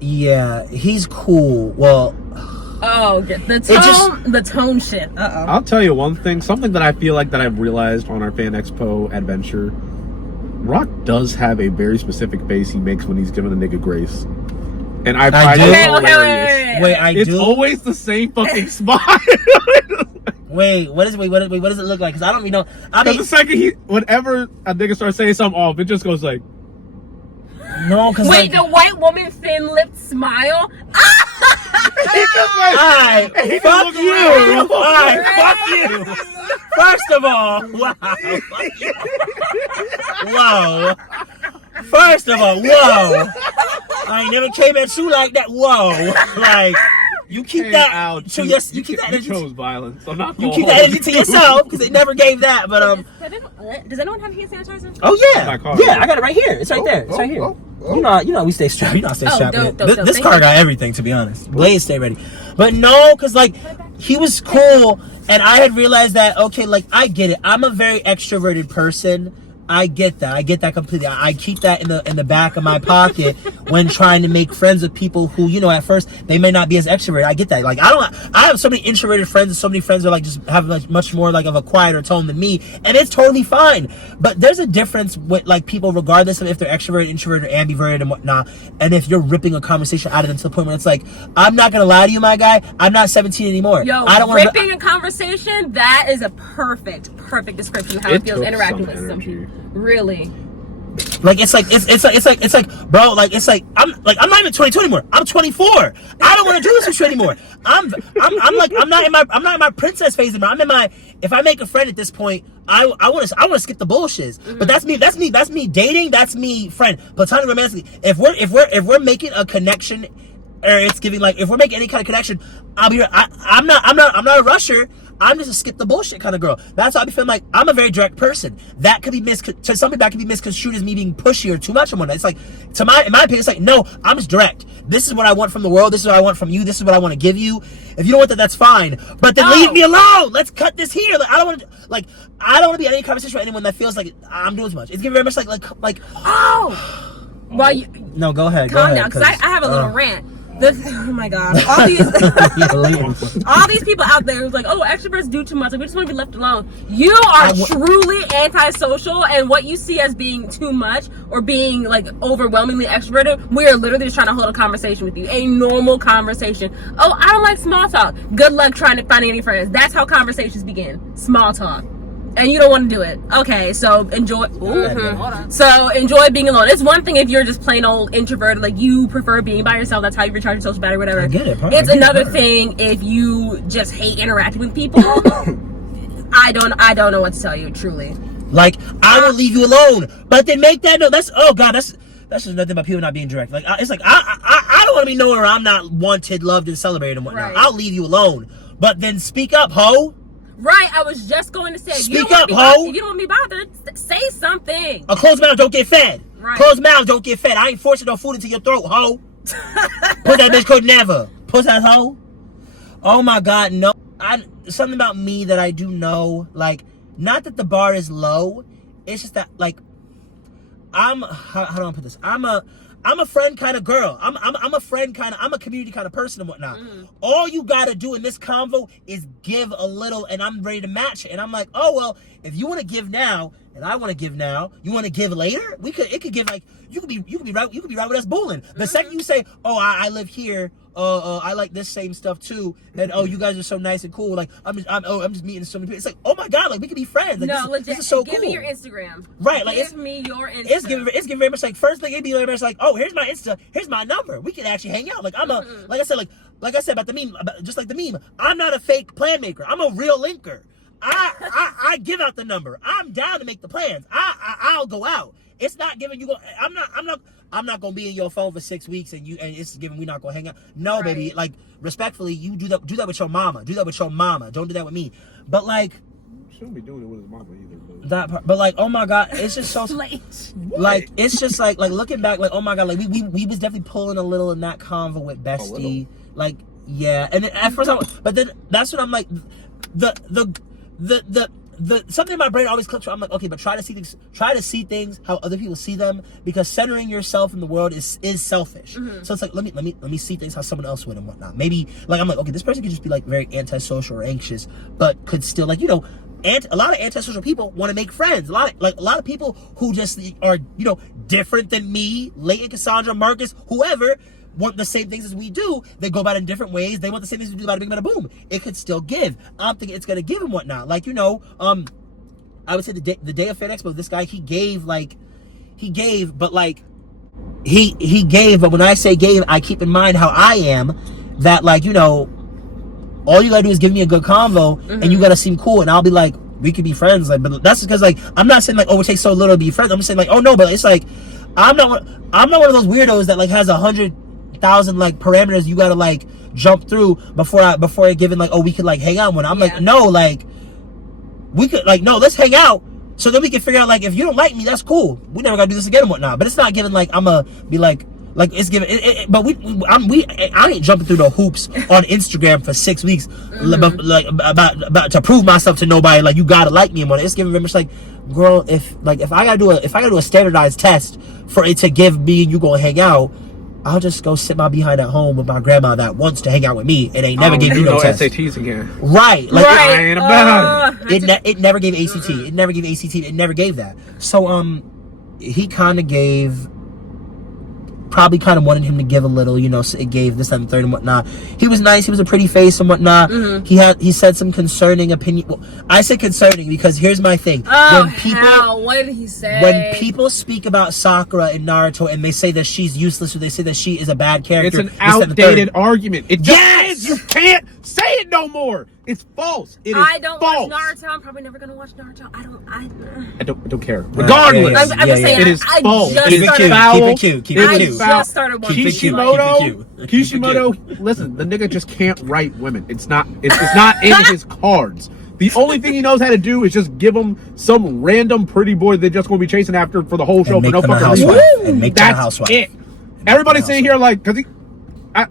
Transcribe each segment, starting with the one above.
Yeah, he's cool. Well, the tone shit. I'll tell you one thing. Something that I feel like that I've realized on our Fan Expo adventure. Rock does have a very specific face he makes when he's giving a nigga grace. And I find it hilarious. Wait, it's always the same fucking smile. Wait, what does it look like? Because I don't even know. Because the second whenever a nigga starts saying something off, it just goes like. No, because the white woman thin lipped smile. Alright, fuck you. Alright, fuck you. First of all, wow. Whoa. First of all, whoa. I ain't never came at you like that. Whoa. Like, you keep that out. So yes, you keep that energy. You chose violence. So not you keep that energy to yourself because it never gave that. But does anyone have hand sanitizer? Oh yeah, yeah. I got it right here. It's right there. It's right here. You know, we stay strapped. You know, I stay strapped. This car got everything, to be honest. Blaze, stay ready. But no, because like he was cool, and I had realized that okay, like I get it. I'm a very extroverted person. I get that completely. I keep that in the back of my pocket when trying to make friends with people who, you know, at first they may not be as extroverted. I get that. Like I have so many introverted friends and so many friends that like just have like much more like of a quieter tone than me, and it's totally fine. But there's a difference with like people regardless of if they're extroverted, introverted, ambiverted, and whatnot. And if you're ripping a conversation out of them to the point where it's like, I'm not gonna lie to you, my guy, I'm not 17 anymore. Yo, I don't ripping a conversation, that is a perfect description of how it feels interacting with some people. Really? Like it's like bro, like it's like I'm not even 22 anymore. I'm 24. I don't want to do this with you anymore. I'm not in my princess phase anymore. I'm in my, if I make a friend at this point, I want to skip the bullshits. Mm-hmm. But that's me dating, that's me friend. Platonic romantically. If we're making a connection, or it's giving like, if we're making any kind of connection, I'll be here. I'm not a rusher. I'm just a skip the bullshit kind of girl. That's how I be feeling. Like I'm a very direct person. That could be to some people that could be misconstrued as me being pushy or too much or whatnot. It's like, in my opinion, it's like, no, I'm just direct. This is what I want from the world. This is what I want from you. This is what I want to give you. If you don't want that, that's fine. But then leave me alone. Let's cut this here. Like I don't want to be in any conversation with anyone that feels like I'm doing too much. It's giving very much like. Oh. Well, no, go ahead. Calm down, because I have a little rant. Oh my god! All these people out there who's like, oh, extroverts do too much. Like, we just want to be left alone. You are truly antisocial, and what you see as being too much or being like overwhelmingly extroverted, we are literally just trying to hold a conversation with you, a normal conversation. Oh, I don't like small talk. Good luck trying to find any friends. That's how conversations begin. Small talk. And you don't want to do it. Okay, so enjoy. Mm-hmm. So enjoy being alone. It's one thing if you're just plain old introverted, like you prefer being by yourself. That's how you recharge your social battery, whatever. I get it. It's another thing if you just hate interacting with people. I don't know what to tell you. Truly, like I will leave you alone, but then make that no. That's just nothing about people not being direct. Like it's like I don't want to be nowhere where I'm not wanted, loved, and celebrated and whatnot. Right. I'll leave you alone, but then speak up, ho. Right, I was just going to say, speak up, ho. If you don't want to be bothered, say something. A closed mouth don't get fed. Right. Closed mouth don't get fed. I ain't forcing no food into your throat, ho. Put that bitch could never. Put that ho. Oh my god, no. Something about me that I do know, like, not that the bar is low, it's just that, like, how do I put this? I'm a friend kind of girl. I'm a community kind of person and whatnot. Mm. All you gotta do in this convo is give a little, and I'm ready to match it. And I'm like, oh well, if you want to give now, and I want to give now, you want to give later? It could give like you could be right with us bowling. The second you say, oh, I live here, I like this same stuff too, and oh, you guys are so nice and cool. Like I'm just meeting so many people. It's like, oh my god, like we could be friends. Like, no, this is so give cool. Give me your Instagram. Right, like give me your Instagram. It's giving very much like first thing it'd be very much like, oh, here's my Insta, here's my number. We can actually hang out. Like I'm like I said about the meme, just like the meme. I'm not a fake plan maker. I'm a real linker. I give out the number. I'm down to make the plans. I'll go out. It's not giving you. I'm not gonna be in your phone for 6 weeks and it's giving we not gonna hang out. No, right. Baby. Like respectfully, you do that with your mama. Do that with your mama. Don't do that with me. But like, shouldn't be doing it with his mama either. That part, but like, oh my god, it's just so like it's just like looking back, like oh my god, like we was definitely pulling a little in that convo with Bestie, like yeah, and then at first but then that's when I'm like the something in my brain always clicks. I'm like, okay, but try to see things how other people see them, because centering yourself in the world is selfish. So it's like, let me see things how someone else would and whatnot. Maybe like I'm like, okay, this person could just be like very antisocial or anxious, but could still like, you know, and a lot of antisocial people want to make friends. A lot of people who just are, you know, different than me, Layton, Cassandra, Marcus, whoever, want the same things as we do. They go about it in different ways. They want the same things we do, bada bing, bada boom. It could still give. I'm thinking it's gonna give and whatnot. Like, you know, I would say the day of Fan Expo, this guy, he gave, but when I say gave, I keep in mind how I am, that like, you know, all you gotta do is give me a good convo, and you gotta seem cool, and I'll be like, we could be friends. Like, but that's because like, I'm not saying like, oh, it takes so little to be friends. I'm saying like, oh no, but it's like, I'm not one of those weirdos that like has 100,000 like parameters you gotta like jump through before I give it like, oh, we could like hang out one. I'm like, no, like we could like, no, let's hang out so then we can figure out like, if you don't like me, that's cool. We never gotta do this again and whatnot. But it's not giving like I'ma be like it's giving but I ain't jumping through the hoops on Instagram for 6 weeks like about to prove myself to nobody, like you gotta like me and whatnot. It's giving very much like, girl, if I gotta do a standardized test for it to give me and you gonna hang out, I'll just go sit my behind at home with my grandma that wants to hang out with me and ain't never gave you no test. SATs again. Right. Like, I ain't about it never gave ACT. It never gave ACT. It never gave that. So he kind of gave, probably kind of wanted him to give a little, you know, so it gave this, that, and third and whatnot. He was nice. He was a pretty face and whatnot. He said some concerning opinion. Well, I say concerning because here's my thing. What did he say? When people speak about Sakura and Naruto and they say that she's useless or they say that she is a bad character, it's an outdated argument. It just is. You can't say it no more. It's false. I don't watch Naruto. I'm probably never gonna watch Naruto. I don't care. Regardless, I'm just saying. It is false. Keep it cute. Keep it cute. I just started watching Kishimoto. Listen, the nigga just can't write women. It's not in his cards. The only thing he knows how to do is just give them some random pretty boy they're just gonna be chasing after for the whole show for no fucking reason. And make them a housewife. It. Everybody's sitting here like, cause I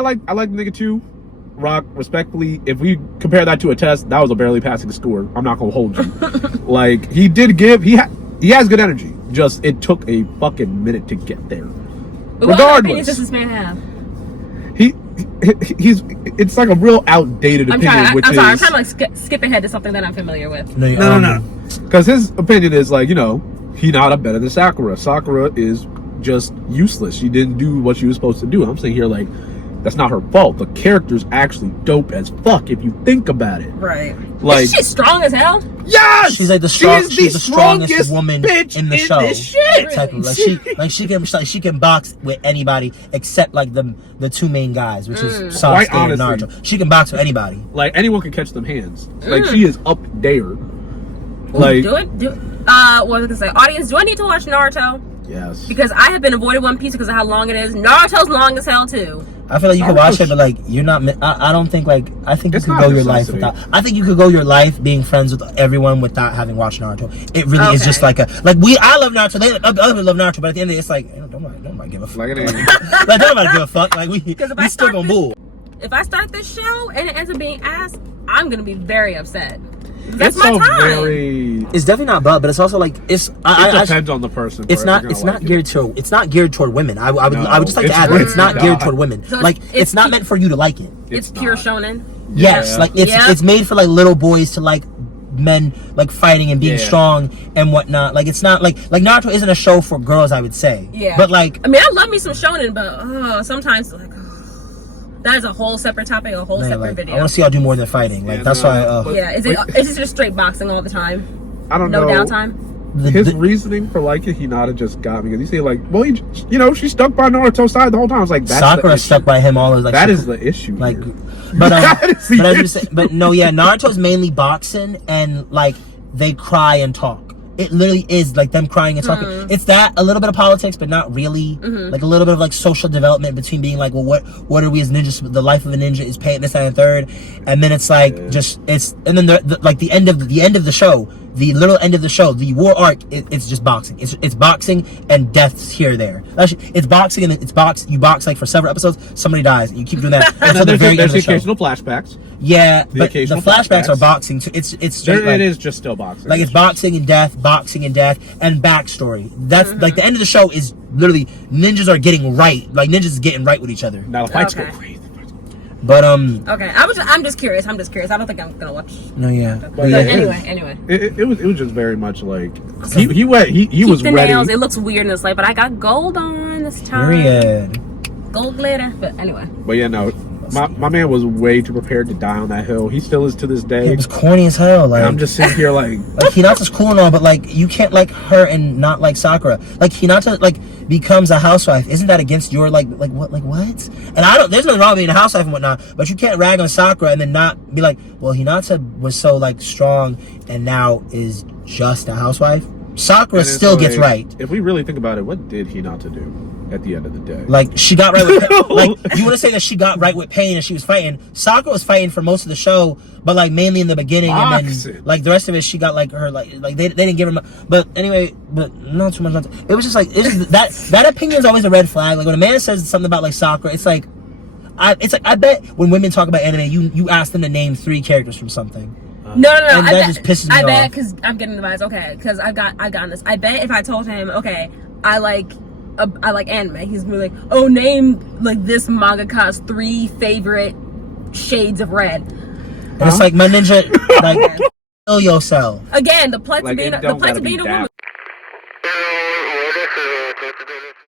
like the nigga too. Rock, respectfully, if we compare that to a test, that was a barely passing score. I'm not gonna hold you. Like, he did give, he has good energy. Just it took a fucking minute to get there. What opinions does this man have? He's it's like a real outdated opinion. I'm trying to like skip ahead to something that I'm familiar with. No. Because his opinion is like, you know, Hinata better than Sakura. Sakura is just useless. She didn't do what she was supposed to do. I'm saying here like, that's not her fault. The character's actually dope as fuck if you think about it. Right. Like, isn't she strong as hell? Yes. She's like she's the strongest woman in the show. Shit. Like she can box with anybody except like the two main guys, which is Sasuke and Naruto. She can box with anybody. Like anyone can catch them hands. Like she is up there. Like do it. What was I gonna say? Audience, do I need to watch Naruto? Yes. Because I have been avoiding One Piece because of how long it is. Naruto's long as hell too. I feel like you could watch it, but like you're not. I don't think like I think you could go your life without. I think you could go your life being friends with everyone without having watched Naruto. It really is just like I love Naruto. Other people love Naruto, but at the end of it, it's like don't give a fuck. Like don't give a fuck. Like we still gonna bull. If I start this show and it ends up being ass, I'm gonna be very upset. That's my time. It's definitely not but it's also like it depends on the person. It's not geared toward women. I would just like to add that it's not geared toward women. So like it's not meant for you to like it. It's pure shonen. Yes, like it's made for like little boys to like men like fighting and being strong and whatnot. Like it's not like Naruto isn't a show for girls, I would say. Yeah. But like I mean, I love me some shonen, but sometimes like that is a whole separate topic, a whole separate video. I want to see y'all do more than fighting. Like that's why. Is it just straight boxing all the time? I don't know. No downtime. His reasoning for liking Hinata just got me because you say like, well, she's stuck by Naruto's side the whole time. I was like, that's Sakura's stuck by him all his like. That is the issue. Like, but Naruto's mainly boxing and like they cry and talk. It literally is like them crying and talking. It's that, a little bit of politics, but not really. Like a little bit of like social development between being like, well, what are we as ninjas? The life of a ninja is pain, this, that, and third. And then it's like and then like the end of the show, the little end of the show, the war arc, it's just boxing. It's boxing and deaths here or there. Actually, it's boxing and you box like for several episodes, somebody dies, and you keep doing that until the very end of the show. There's occasional flashbacks. Yeah, but the flashbacks are boxing. So it's straight, it is just still boxing. Like it's boxing and death, and backstory. That's like the end of the show is literally ninjas are getting right. Like ninjas getting right with each other. Now the fights go crazy. But okay, I'm just curious. I don't think I'm gonna watch. No, yeah. But anyway. It was just very much like he was the ready. Nails. It looks weird in this light, but I got gold on this time. Period. Gold glitter. But anyway. But yeah, no. My man was way too prepared to die on that hill. He still is to this day. It was corny as hell. Like, and I'm just sitting here like Hinata's cool and all, but like you can't like her and not like Sakura. Like Hinata like becomes a housewife. Isn't that against your like what? And I don't. There's nothing wrong with being a housewife and whatnot, but you can't rag on Sakura and then not be like, well, Hinata was so like strong and now is just a housewife. Sakura still gets right. If we really think about it, what did Hinata do at the end of the day? Like she got right with like you want to say that she got right with Pain and she was fighting. Sakura was fighting for most of the show, but like mainly in the beginning, and then like the rest of it, she got like her like they didn't give her. But anyway, but not too much. It was just like that opinion is always a red flag. Like when a man says something about like Sakura, it's like I bet when women talk about anime, you ask them to name 3 characters from something. No. And that just pisses me off. I bet because I'm getting the vibes. Okay, because I got this. I bet if I told him, okay, I like anime, he's gonna be like, oh, name like this mangaka's 3 favorite shades of red. And it's like my ninja, like kill yourself. Again, the plight of being a woman.